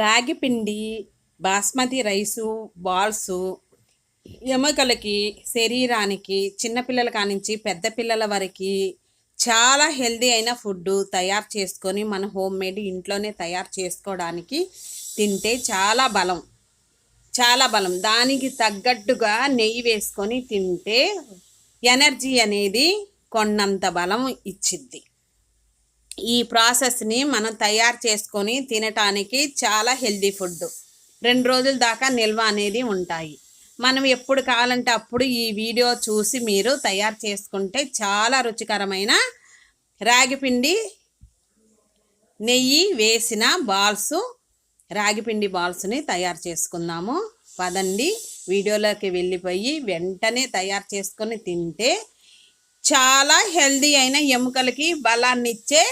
రాగి పిండి, basmati rice, balls ఎముకలకి, శరీరానికి, చిన్నపిల్లల కానించి పెద్ద పిల్లల వరకు చాలా హెల్దీ అయిన ఫుడ్ తయారు చేసుకొని మన హోమ్ మేడ్ ఇంట్లోనే తయారు చేసుకోవడానికి తింటే చాలా బలం. దానికి తగ్గట్టుగా నెయ్యి వేసుకొని తింటే ఎనర్జీ అనేది కొన్నంత బలం ఇచ్చిద్ది. ఈ ప్రాసెస్ని మనం తయారు చేసుకొని తినటానికి చాలా హెల్దీ ఫుడ్. 2 రోజుల దాకా నిల్వ అనేది ఉంటాయి. మనం ఎప్పుడు కావాలంటే అప్పుడు ఈ వీడియో చూసి మీరు తయారు చేసుకుంటే చాలా రుచికరమైన రాగిపిండి నెయ్యి వేసిన రాగిపిండి బాల్స్ని తయారు చేసుకుందాము. పదండి వీడియోలోకి వెళ్ళిపోయి వెంటనే తయారు చేసుకొని తింటే చాలా హెల్దీ అయిన ఎముకలకి బలాన్ని ఇచ్చే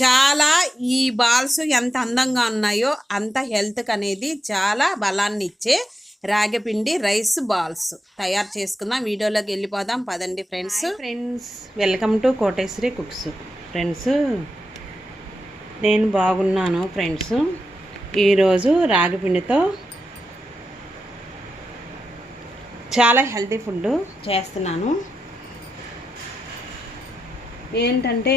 చాలా ఈ బాల్స్ ఎంత అందంగా ఉన్నాయో అంత హెల్త్కి అనేది చాలా బలాన్ని ఇచ్చే రాగిపిండి రైస్ బాల్స్ తయారు చేసుకుందాం. వీడియోలోకి వెళ్ళిపోదాం పదండి friends. Welcome to Koteswari cooks. Friends, నేను బాగున్నాను ఫ్రెండ్స్. ఈరోజు రాగిపిండితో చాలా హెల్తీ ఫుడ్ చేస్తున్నాను. ఏంటంటే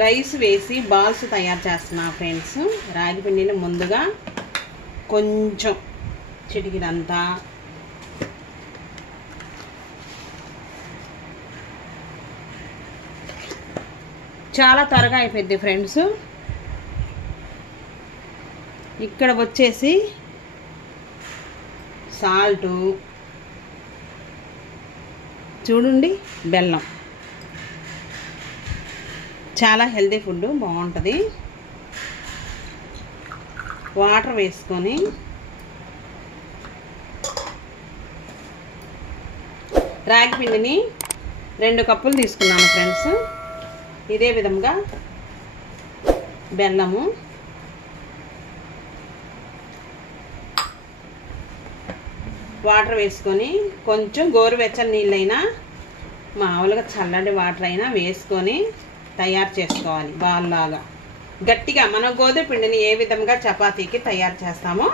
రైస్ వేసి బాల్స్ తయారు చేస్తున్నా ఫ్రెండ్స్. రాగిపిండిని ముందుగా కొంచెం చిటికినంతా చాలా త్వరగా అయిపోద్ది ఫ్రెండ్స్. ఇక్కడ వచ్చేసి సాల్టు, చూడండి బెల్లం, చాలా హెల్తీ ఫుడ్, బాగుంటుంది. వాటర్ వేసుకొని రాగి పిండిని 2 కప్పులు తీసుకున్నాను ఫ్రెండ్స్. ఇదే విధంగా బెల్లము, వాటర్ వేసుకొని కొంచెం గోరువెచ్చని నీళ్ళైనా మామూలుగా చల్లటి వాటర్ అయినా వేసుకొని తయారు చేసుకోవాలి. బాల్లాగా గట్టిగా మనం గోధుమ పిండిని ఏ విధంగా చపాతీకి తయారు చేస్తామో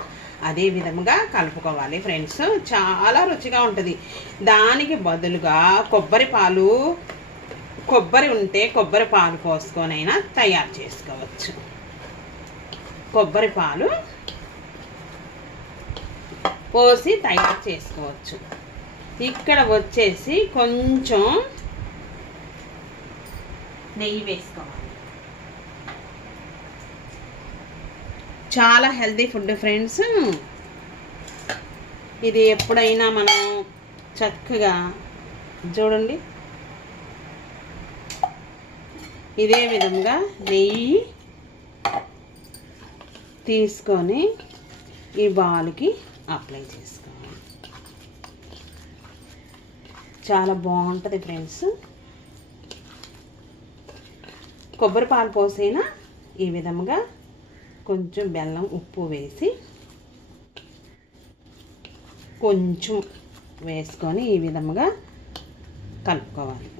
అదే విధంగా కలుపుకోవాలి ఫ్రెండ్స్. చాలా రుచిగా ఉంటుంది. దానికి బదులుగా కొబ్బరి ఉంటే కొబ్బరి పాలు పోసుకొనైనా తయారు చేసుకోవచ్చు. కొబ్బరి పాలు పోసి తయారు చేసుకోవచ్చు. ఇక్కడ వచ్చేసి కొంచెం నెయ్యి వేసుకోవాలి. చాలా హెల్తీ ఫుడ్ ఫ్రెండ్స్. ఇది ఎప్పుడైనా మనం చక్కగా చూడండి ఇదే విధంగా నెయ్యి తీసుకొని ఈ బాల్కి అప్లై చేసుకోవాలి. చాలా బాగుంటుంది ఫ్రెండ్స్. కొబ్బరి పాలు పోసైనా ఈ విధంగా కొంచెం బెల్లం, ఉప్పు వేసి కొంచెం వేసుకొని ఈ విధంగా కలుపుకోవాలి.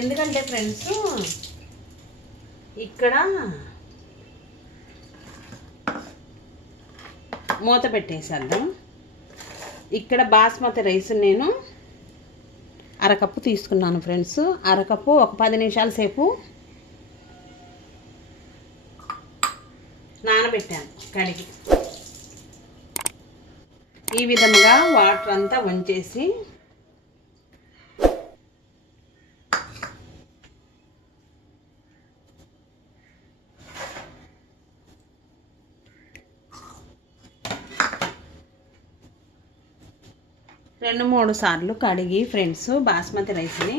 ఎందుకంటే ఫ్రెండ్స్ ఇక్కడ మూత పెట్టేసేద్దాం. ఇక్కడ బాస్మతి రైస్ నేను అరకప్పు తీసుకున్నాను ఫ్రెండ్స్. అరకప్పు ఒక 10 నిమిషాల సేపు నానబెట్టాను కడిగి. ఈ విధంగా వాటర్ అంతా వంచేసి రెండు 3 సార్లు కడిగి ఫ్రెండ్స్ బాస్మతి రైస్ని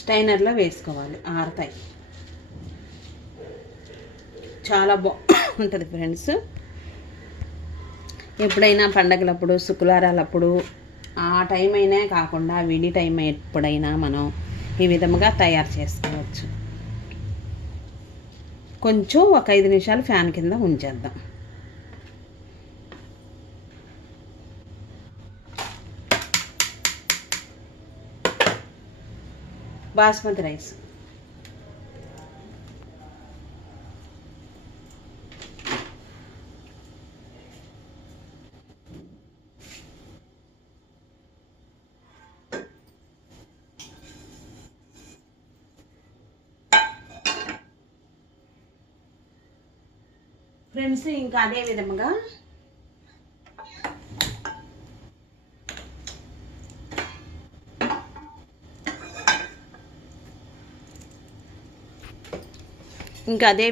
స్టైనర్లో వేసుకోవాలి. ఆరతాయి. చాలా బాగుంటుంది ఫ్రెండ్స్. ఎప్పుడైనా పండగలప్పుడు శుక్రవారాలప్పుడు ఆ టైం అయినా కాకుండా విడి టైం ఎప్పుడైనా మనం ఈ విధముగా తయారు చేసుకోవచ్చు. కొంచెం ఒక 5 నిమిషాలు ఫ్యాన్ కింద ఉంచేద్దాం. బాస్మతి రైస్ ఫ్రెండ్స్, ఇంకా అదే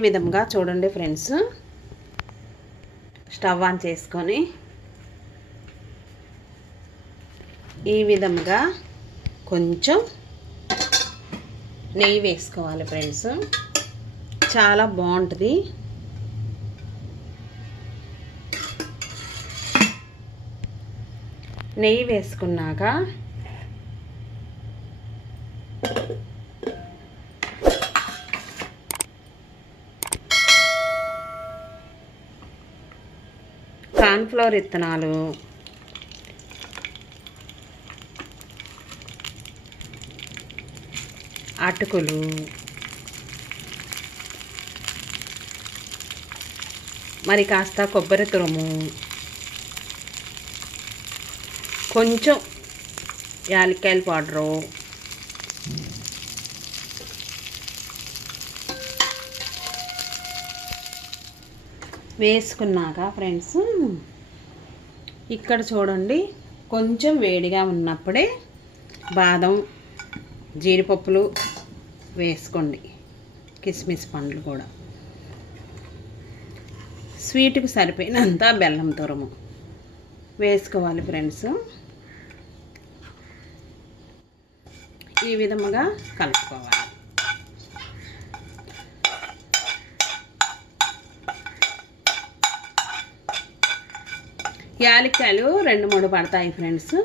విధముగా చూడండి ఫ్రెండ్స్, స్టవ్ ఆన్ చేసుకొని ఈ విధముగా కొంచెం నెయ్యి వేసుకోవాలి ఫ్రెండ్స్. చాలా బాగుంటుంది. నెయ్యి వేసుకున్నాక కార్న్ఫ్లవర్ విత్తనాలు, అటుకులు, మరి కాస్త కొబ్బరి తురుము, కొంచెం యాలక్కాయల పౌడరు, వేసుకున్నాక ఫ్రెండ్స్ ఇక్కడ చూడండి, కొంచెం వేడిగా ఉన్నప్పుడే బాదం, జీడిపప్పులు వేసుకోండి, కిస్మిస్ పండ్లు కూడా, స్వీట్కి సరిపోయినంత బెల్లం తురుము వేసుకోవాలి ఫ్రెండ్స్. ఈ విధముగా కలుపుకోవాలి. యాలక్కాయలు 2-3 పడతాయి ఫ్రెండ్స్.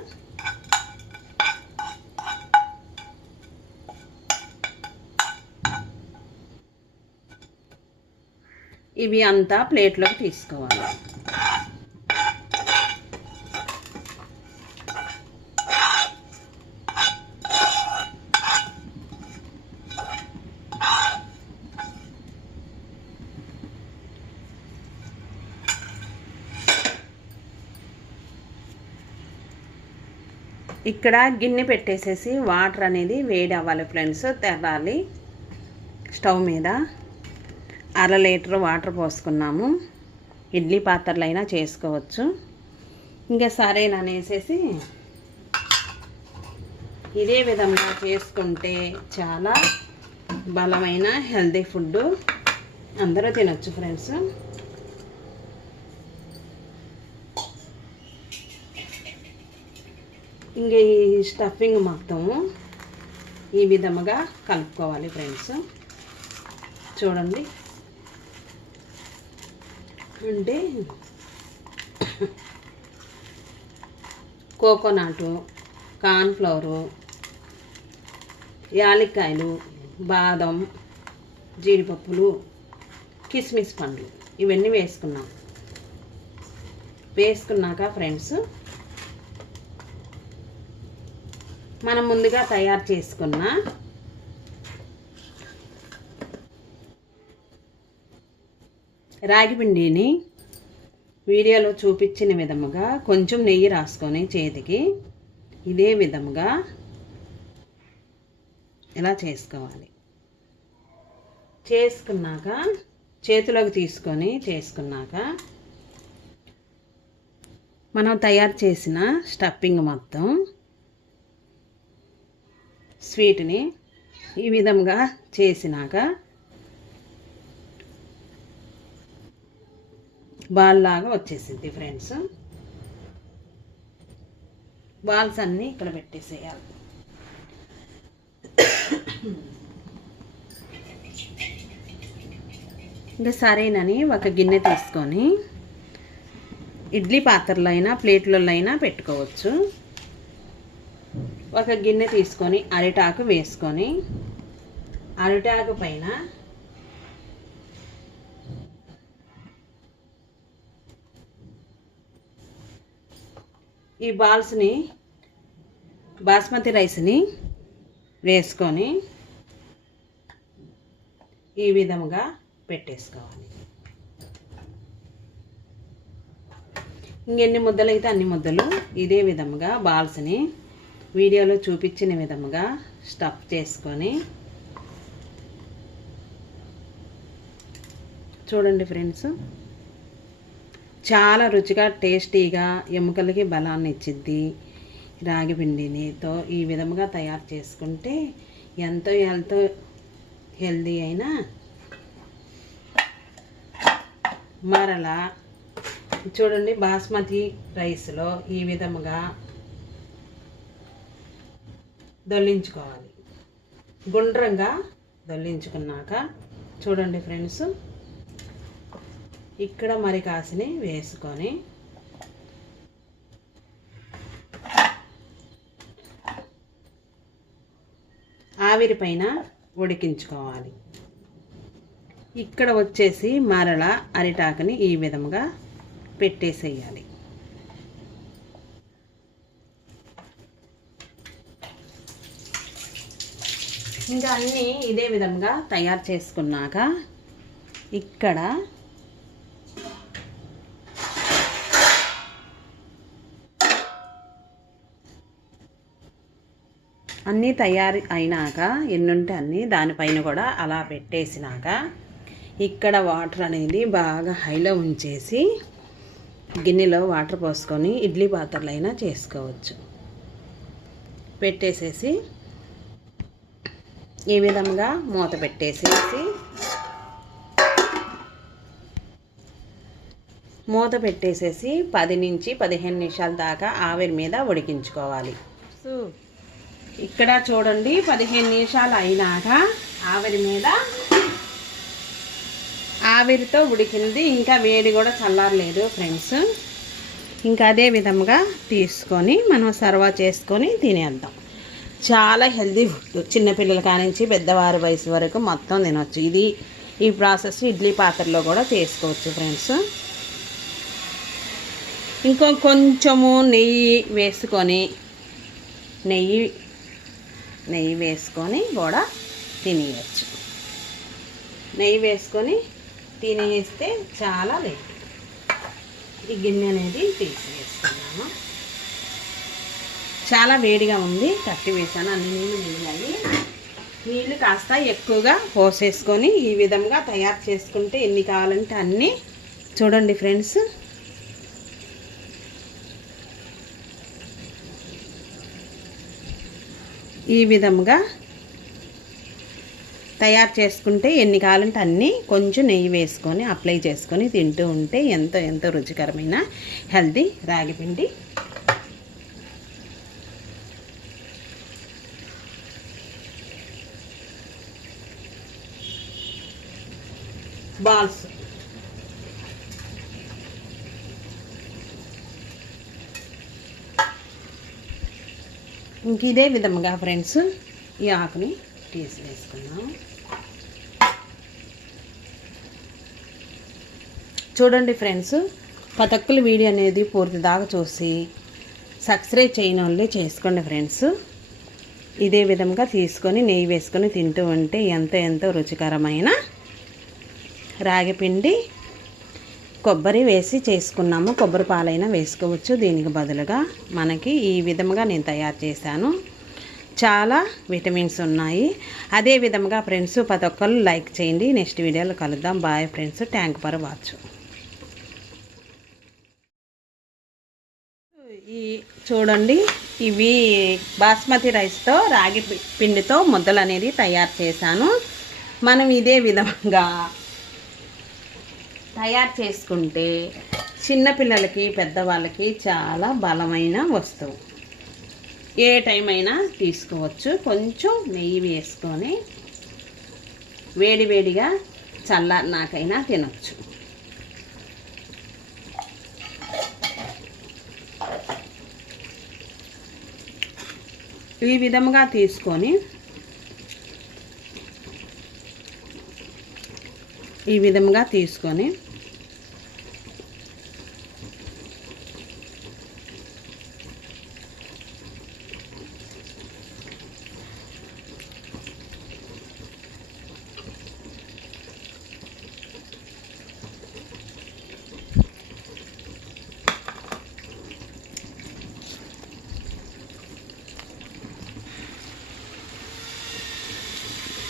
ఇవి అంతా ప్లేట్లోకి తీసుకోవాలి. ఇక్కడ గిన్నె పెట్టేసేసి వాటర్ అనేది వేడి అవ్వాలి ఫ్రెండ్స్, తెరాలి. స్టవ్ మీద 1/2 లీటర్ వాటర్ పోసుకున్నాము. ఇడ్లీ పాత్రలైనా చేసుకోవచ్చు. ఇంకా సరేననేసేసి ఇదే విధంగా చేసుకుంటే చాలా బలమైన హెల్తీ ఫుడ్ అందరూ తినొచ్చు ఫ్రెండ్స్. ఇంకా ఈ స్టఫింగ్ మొత్తం ఈ విధముగా కలుపుకోవాలి ఫ్రెండ్స్. చూడండి, అంటే కోకోనట్, కార్న్ఫ్లవరు, యాలక్కాయలు, బాదం, జీడిపప్పులు, కిస్మిస్ పండ్లు ఇవన్నీ వేసుకున్నాక ఫ్రెండ్స్ మనం ముందుగా తయారు చేసుకున్న రాగి పిండిని వీడియోలో చూపించిన విధముగా కొంచెం నెయ్యి రాసుకొని చేతికి ఇదే విధముగా ఇలా చేసుకోవాలి. చేసుకున్నాక చేతిలోకి తీసుకొని చేసుకున్నాక మనం తయారు చేసిన స్టఫింగ్ మొత్తం స్వీట్ని ఈ విధంగా చేసినాక బాల్ లాగా వచ్చేసింది ఫ్రెండ్స్. బాల్స్ అన్నీ ఇక్కడ పెట్టేసేయాలి. ఇంకా సరేనని ఒక గిన్నె తీసుకొని ఇడ్లీ పాత్రలో అయినా ప్లేట్లలో అయినా పెట్టుకోవచ్చు. ఒక గిన్నె తీసుకొని అరిటాకు వేసుకొని అరిటాకు పైన ఈ బాల్స్ని బాస్మతి రైస్ని వేసుకొని ఈ విధముగా పెట్టేసుకోవాలి. ఇంకెన్ని ముద్దలు అయితే అన్ని ముద్దలు ఇదే విధముగా బాల్స్ని వీడియోలో చూపించిన విధముగా స్టఫ్ చేసుకొని చూడండి ఫ్రెండ్స్, చాలా రుచిగా టేస్టీగా ఎముకలకి బలాన్ని ఇచ్చిద్ది. రాగి పిండినితో ఈ విధముగా తయారు చేసుకుంటే ఎంతో హెల్దీ అయినా మరలా చూడండి బాస్మతి రైస్లో ఈ విధముగా దొల్లించుకోవాలి. గుండ్రంగా దొల్లించుకున్నాక చూడండి ఫ్రెండ్స్, ఇక్కడ మరి కాసిని వేసుకొని ఆవిరి పైన ఉడికించుకోవాలి. ఇక్కడ వచ్చేసి మరల అరిటాకుని ఈ విధముగా పెట్టేసేయాలి. ఇంకా అన్నీ ఇదే విధంగా తయారు చేసుకున్నాక ఇక్కడ అన్నీ తయారు అయినాక ఎన్నుంటే అన్నీ దానిపైన కూడా అలా పెట్టేసినాక ఇక్కడ వాటర్ అనేది బాగా హైలో ఉంచేసి గిన్నెలో వాటర్ పోసుకొని ఇడ్లీ పాత్రలు అయినా చేసుకోవచ్చు. పెట్టేసేసి ఈ విధంగా మూత పెట్టేసేసి మూత పెట్టేసేసి 10 నుంచి 15 నిమిషాల దాకా ఆవిరి మీద ఉడికించుకోవాలి. ఇక్కడ చూడండి 15 నిమిషాలు అయినాక ఆవిరి మీద ఆవిరితో ఉడికింది. ఇంకా వేడి కూడా చల్లారలేదు ఫ్రెండ్స్. ఇంకా అదే విధంగా తీసుకొని మనం సర్వ్ చేసుకొని తినేద్దాం. చాలా హెల్దీ ఫుడ్, చిన్నపిల్లల కానించి పెద్దవారి వయసు వరకు మొత్తం తినవచ్చు. ఈ ప్రాసెస్ ఇడ్లీ పాత్రలో కూడా చేసుకోవచ్చు ఫ్రెండ్స్. కొంచెము నెయ్యి వేసుకొని కూడా తినేయచ్చు. నెయ్యి వేసుకొని తినేస్తే చాలా లేదు. ఈ గిన్నె అనేది తీసివేసుకున్నాము. చాలా వేడిగా ఉంది, కట్టి వేసాను. అన్ని నీళ్ళు కాస్త ఎక్కువగా పోసేసుకొని ఈ విధంగా తయారు చేసుకుంటే ఎన్ని కావాలంటే అన్నీ చూడండి ఫ్రెండ్స్. ఈ విధంగా తయారు చేసుకుంటే ఎన్ని కావాలంటే అన్నీ కొంచెం నెయ్యి వేసుకొని అప్లై చేసుకొని తింటూ ఉంటే ఎంతో రుచికరమైన హెల్దీ రాగిపిండి బాల్స్. ఇంక ఇదే విధంగా ఫ్రెండ్స్ ఈ ఆకుని వేసుకున్నాం. చూడండి ఫ్రెండ్స్, పతక్కుల వీడియో అనేది పూర్తి దాకా చూసి సబ్స్క్రైబ్ చేయని వాళ్ళే చేసుకోండి ఫ్రెండ్స్. ఇదే విధంగా తీసుకొని నెయ్యి వేసుకొని తింటూ ఉంటే ఎంతో రుచికరమైన రాగిపిండి కొబ్బరి వేసి చేసుకున్నాము. కొబ్బరి పాలైనా వేసుకోవచ్చు. దీనికి బదులుగా మనకి ఈ విధంగా నేను తయారు చేశాను. చాలా విటమిన్స్ ఉన్నాయి. అదే విధంగా ఫ్రెండ్స్ ప్రతి ఒక్కరు లైక్ చేయండి. నెక్స్ట్ వీడియోలో కలుద్దాం. Bye friends. Thank for watch. చూడండి, ఇవి బాస్మతి రైస్తో రాగి పిండితో ముద్దలు అనేది తయారు చేశాను. మనం ఇదే విధంగా తయారు చేసుకుంటే చిన్నపిల్లలకి పెద్దవాళ్ళకి చాలా బలమైన వస్తువు. ఏ టైం అయినా తీసుకోవచ్చు. కొంచెం నెయ్యి వేసుకొని వేడివేడిగా చల్లారినాకైనా తినొచ్చు. ఈ విధంగా తీసుకొని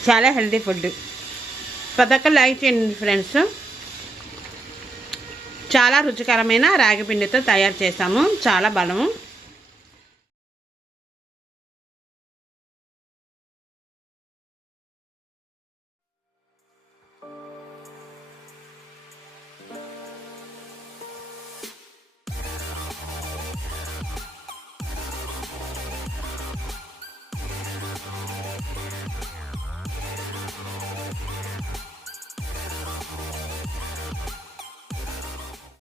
చాలా హెల్తీ ఫుడ్. ప్రతి ఒక్కరు లైక్ చేయండి ఫ్రెండ్స్. చాలా రుచికరమైన రాగి పిండితో తయారు చేస్తాము. చాలా బలము.